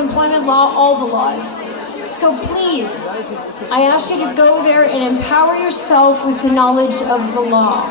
workforce employment law, all the laws. So please, I ask you to go there and empower yourself with the knowledge of the law.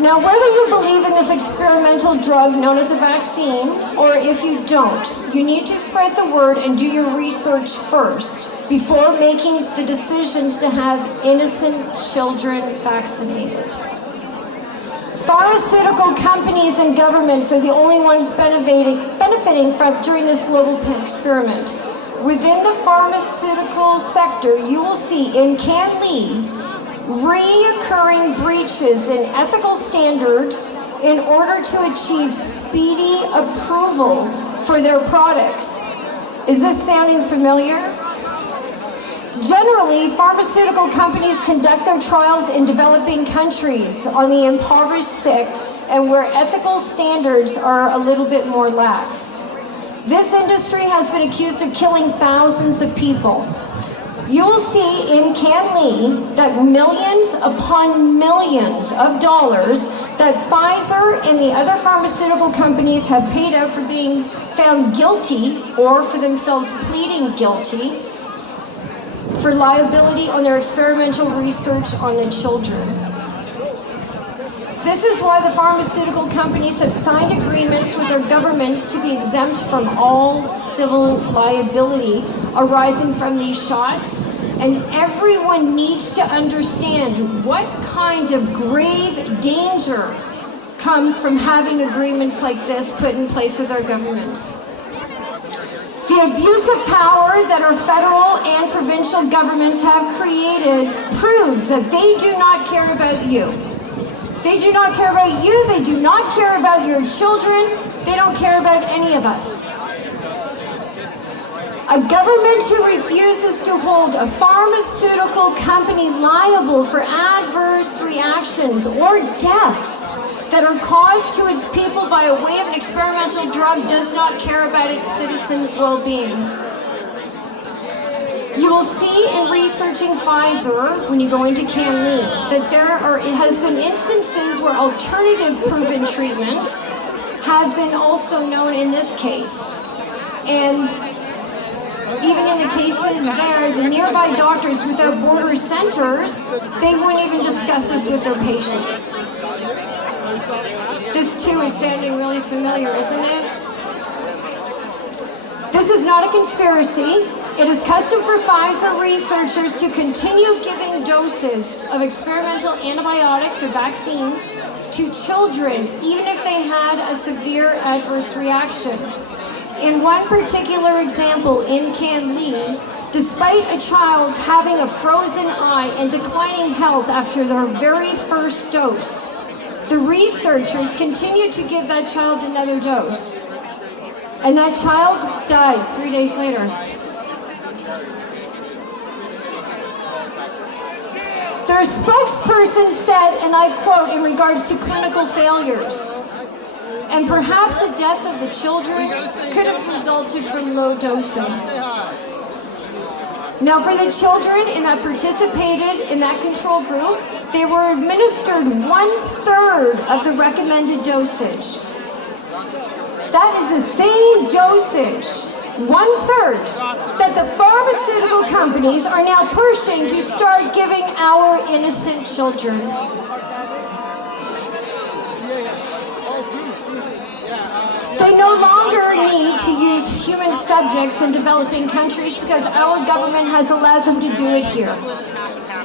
Now, whether you believe in this experimental drug known as a vaccine, or if you don't, you need to spread the word and do your research first before making the decisions to have innocent children vaccinated. Pharmaceutical companies and governments are the only ones benefiting from during this global experiment. Within the pharmaceutical sector, you will see in Canley reoccurring breaches in ethical standards in order to achieve speedy approval for their products. Is this sounding familiar? Generally, pharmaceutical companies conduct their trials in developing countries on the impoverished sick and where ethical standards are a little bit more lax. This industry has been accused of killing thousands of people. You will see in Canley that millions upon millions of dollars that Pfizer and the other pharmaceutical companies have paid out for being found guilty or for themselves pleading guilty for liability on their experimental research on the children. This is why the pharmaceutical companies have signed agreements with their governments to be exempt from all civil liability arising from these shots. And everyone needs to understand what kind of grave danger comes from having agreements like this put in place with our governments. The abuse of power that our federal and provincial governments have created proves that they do not care about you. They do not care about you, they do not care about your children, they don't care about any of us. A government who refuses to hold a pharmaceutical company liable for adverse reactions or deaths that are caused to its people by a way of an experimental drug does not care about its citizens' well-being. You will see in researching Pfizer, when you go into Canley, that it has been instances where alternative proven treatments have been also known in this case. And even in the cases there, the nearby Doctors Without Borders centers, they wouldn't even discuss this with their patients. This too is sounding really familiar, isn't it? This is not a conspiracy. It is custom for Pfizer researchers to continue giving doses of experimental antibiotics or vaccines to children, even if they had a severe adverse reaction. In one particular example in Canley, despite a child having a frozen eye and declining health after their very first dose, the researchers continued to give that child another dose. And that child died 3 days later. Their spokesperson said, and I quote, in regards to clinical failures, and perhaps the death of the children could have resulted from low dosing. Now for the children that participated in that control group, they were administered 1/3 of the recommended dosage. That is the same dosage, 1/3, that the pharmaceutical companies are now pushing to start giving our innocent children. They no longer need to use human subjects in developing countries because our government has allowed them to do it here.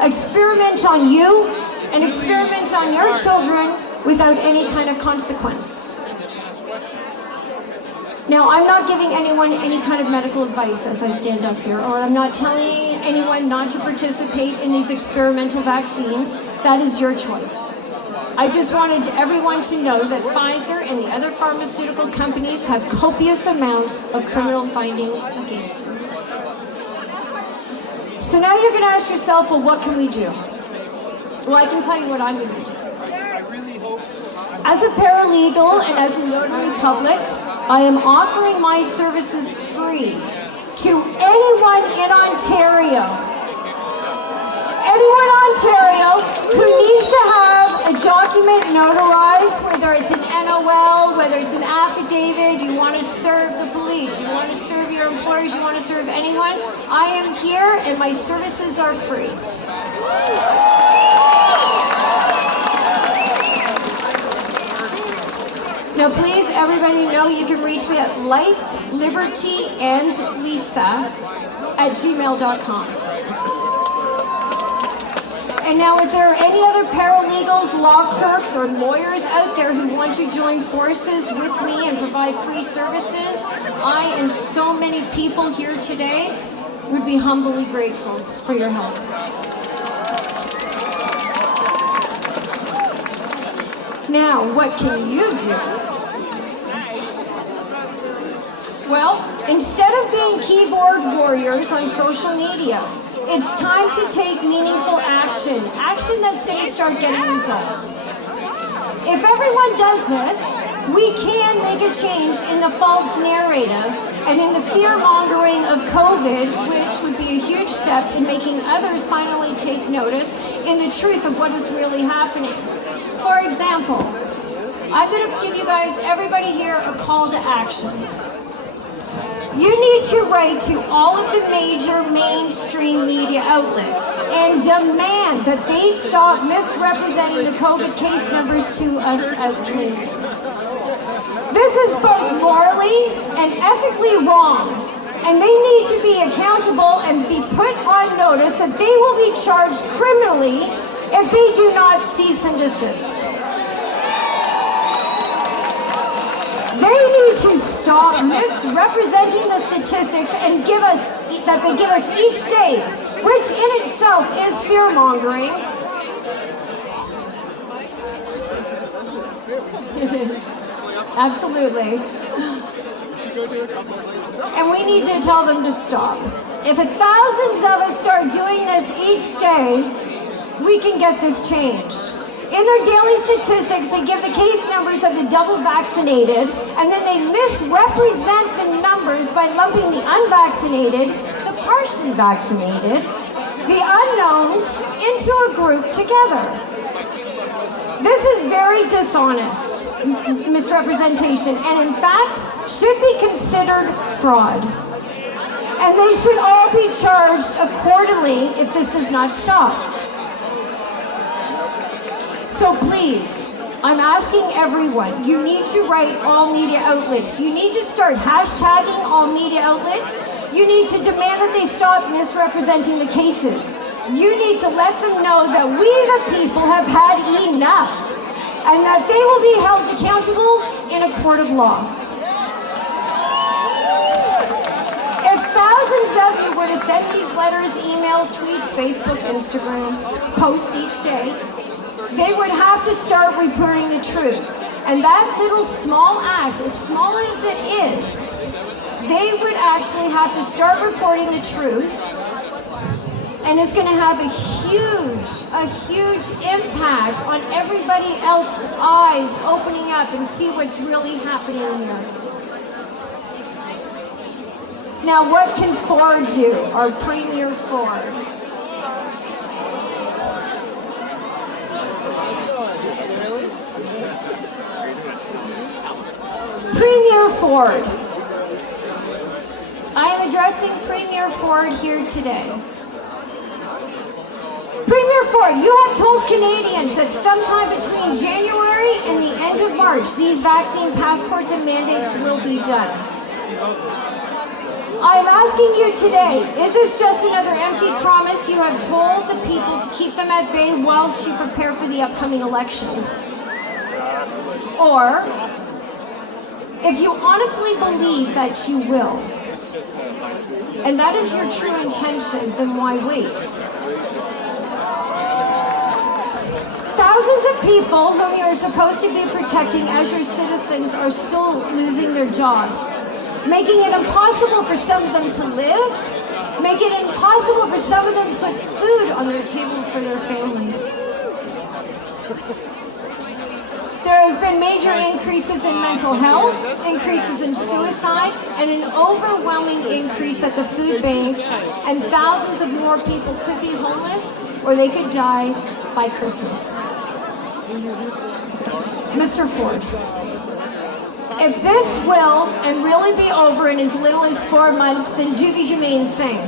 Experiment on you and experiment on your children without any kind of consequence. Now, I'm not giving anyone any kind of medical advice as I stand up here, or I'm not telling anyone not to participate in these experimental vaccines. That is your choice. I just wanted everyone to know that Pfizer and the other pharmaceutical companies have copious amounts of criminal findings against them. So now you're going to ask yourself, well, what can we do? Well, I can tell you what I'm going to do. As a paralegal and as a notary public, I am offering my services free to anyone in Ontario. Anyone in Ontario who needs to have a document notarized, whether it's an NOL, whether it's an affidavit, you want to serve the police, you want to serve your employers, you want to serve anyone, I am here and my services are free. Now please, everybody know you can reach me at lifelibertyandlisa@gmail.com. And now, if there are any other paralegals, law clerks, or lawyers out there who want to join forces with me and provide free services, I and so many people here today would be humbly grateful for your help. Now, what can you do? Well, instead of being keyboard warriors on social media, it's time to take meaningful action. Action that's going to start getting results. If everyone does this, we can make a change in the false narrative and in the fear-mongering of COVID, which would be a huge step in making others finally take notice in the truth of what is really happening. For example, I'm going to give you guys, everybody here, a call to action. You need to write to all of the major mainstream media outlets and demand that they stop misrepresenting the COVID case numbers to us as Canadians. This is both morally and ethically wrong, and they need to be accountable and be put on notice that they will be charged criminally if they do not cease and desist. They need to stop misrepresenting the statistics and give us each day, which in itself is fear-mongering. It is. Absolutely. And we need to tell them to stop. If thousands of us start doing this each day, we can get this changed. In their daily statistics, they give the case numbers of the double vaccinated, and then they misrepresent the numbers by lumping the unvaccinated, the partially vaccinated, the unknowns into a group together. This is very dishonest misrepresentation, and in fact, should be considered fraud. And they should all be charged accordingly if this does not stop. So please, I'm asking everyone, you need to write all media outlets. You need to start hashtagging all media outlets. You need to demand that they stop misrepresenting the cases. You need to let them know that we the people have had enough and that they will be held accountable in a court of law. If thousands of you were to send these letters, emails, tweets, Facebook, Instagram, posts each day, they would have to start reporting the truth. And that little small act, as small as it is, they would actually have to start reporting the truth. And it's going to have a huge impact on everybody else's eyes opening up and see what's really happening here. Now, what can Ford do, our Premier Ford? Premier Ford. I am addressing Premier Ford here today. Premier Ford, you have told Canadians that sometime between January and the end of March, these vaccine passports and mandates will be done. I am asking you today, is this just another empty promise you have told the people to keep them at bay whilst you prepare for the upcoming election? Or, if you honestly believe that you will, and that is your true intention, then why wait? Thousands of people whom you are supposed to be protecting as your citizens are still losing their jobs, making it impossible for some of them to live, making it impossible for some of them to put food on their table for their families. There has been major increases in mental health, increases in suicide, and an overwhelming increase at the food banks, and thousands of more people could be homeless or they could die by Christmas. Mr. Ford, if this will and really be over in as little as 4 months, then do the humane thing.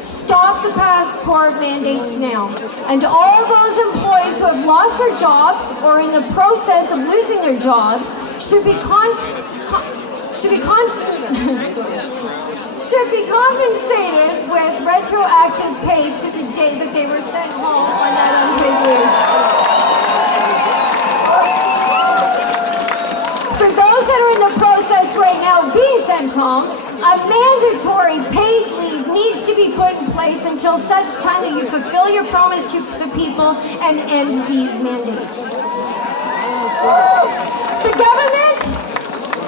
Stop the passport mandates now. And all those employees who have lost their jobs or in the process of losing their jobs should be compensated with retroactive pay to the day that they were sent home on that unpaid leave. For those that are in the process right now of being sent home, a mandatory paid leave needs to be put in place until such time that you fulfill your promise to the people and end these mandates. The government,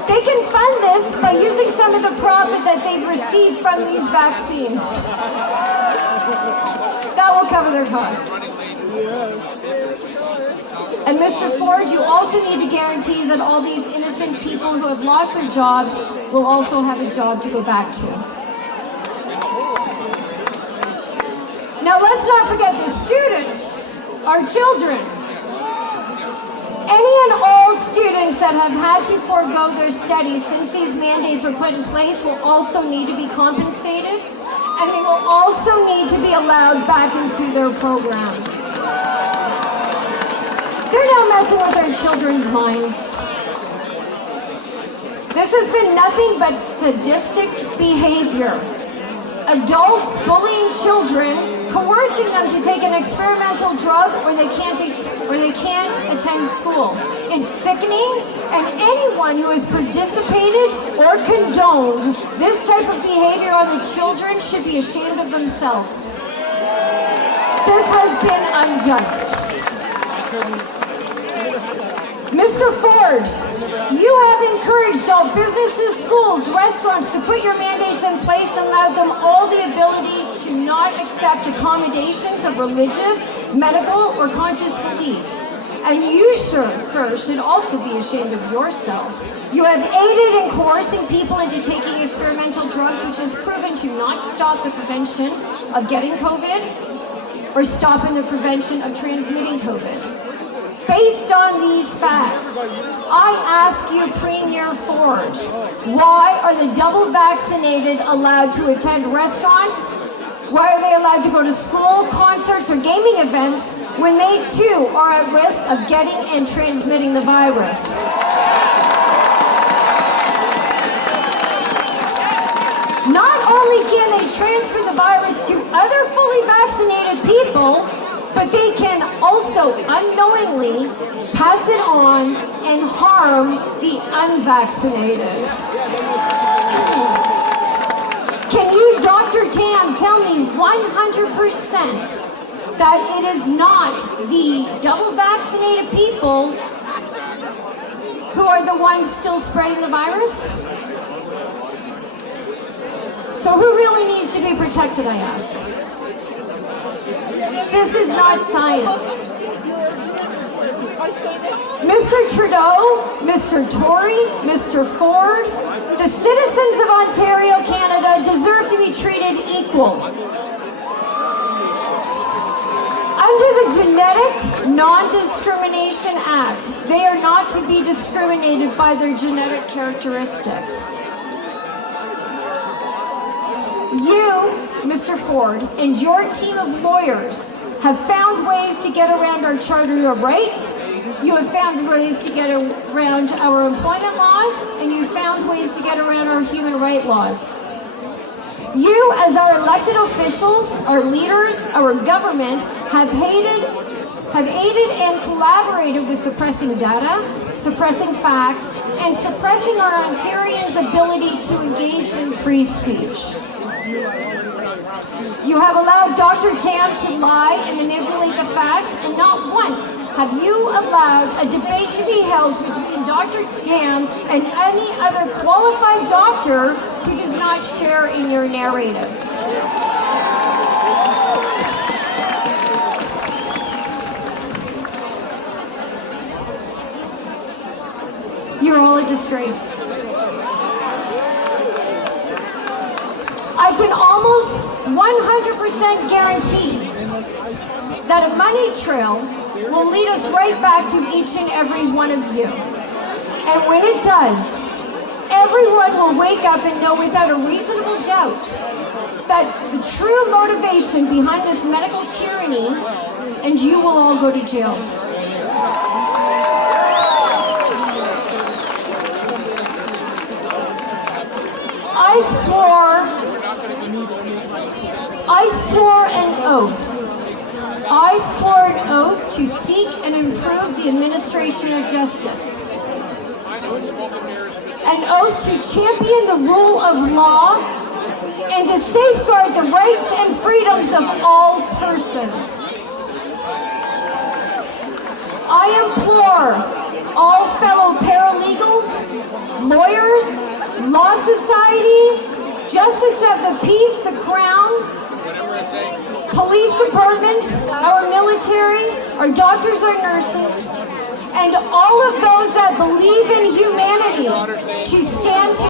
they can fund this by using some of the profit that they've received from these vaccines. That will cover their costs. And Mr. Ford, you also need to guarantee that all these innocent people who have lost their jobs will also have a job to go back to. Now let's not forget the students, our children. Any and all students that have had to forego their studies since these mandates were put in place will also need to be compensated, and they will also need to be allowed back into their programs. They're now messing with our children's minds. This has been nothing but sadistic behavior. Adults bullying children, coercing them to take an experimental drug or they can't attend school. It's sickening, and anyone who has participated or condoned this type of behavior on the children should be ashamed of themselves. This has been unjust. Mr. Ford, you have encouraged all businesses, schools, restaurants to put your mandates in place and allow them all the ability to not accept accommodations of religious, medical, or conscious belief. And you, sir, should also be ashamed of yourself. You have aided in coercing people into taking experimental drugs, which has proven to not stop the prevention of getting COVID or stopping the prevention of transmitting COVID. Based on these facts, I ask you, Premier Ford, why are the double vaccinated allowed to attend restaurants? Why are they allowed to go to school, concerts, or gaming events when they too are at risk of getting and transmitting the virus? Not only can they transfer the virus to other fully vaccinated people, but they can also unknowingly pass it on and harm the unvaccinated. Can you, Dr. Tam, tell me 100% that it is not the double vaccinated people who are the ones still spreading the virus? So who really needs to be protected, I ask? This is not science. Mr. Trudeau, Mr. Tory, Mr. Ford, the citizens of Ontario, Canada deserve to be treated equal. Under the Genetic Non-Discrimination Act, they are not to be discriminated by their genetic characteristics. You, Mr. Ford, and your team of lawyers have found ways to get around our Charter of Rights, you have found ways to get around our employment laws, and you found ways to get around our human rights laws. You, as our elected officials, our leaders, our government, have aided and collaborated with suppressing data, suppressing facts, and suppressing our Ontarians' ability to engage in free speech. You have allowed Dr. Tam to lie and manipulate the facts, and not once have you allowed a debate to be held between Dr. Tam and any other qualified doctor who does not share in your narrative. You're all a disgrace. I can almost 100% guarantee that a money trail will lead us right back to each and every one of you. And when it does, everyone will wake up and know without a reasonable doubt that the true motivation behind this medical tyranny, and you will all go to jail. I swore an oath. I swore an oath to seek and improve the administration of justice. An oath to champion the rule of law and to safeguard the rights and freedoms of all persons. I implore all fellow paralegals, lawyers, law societies, justice of the peace, the crown, police departments, our military, our doctors, our nurses, and all of those that believe in humanity to stand together.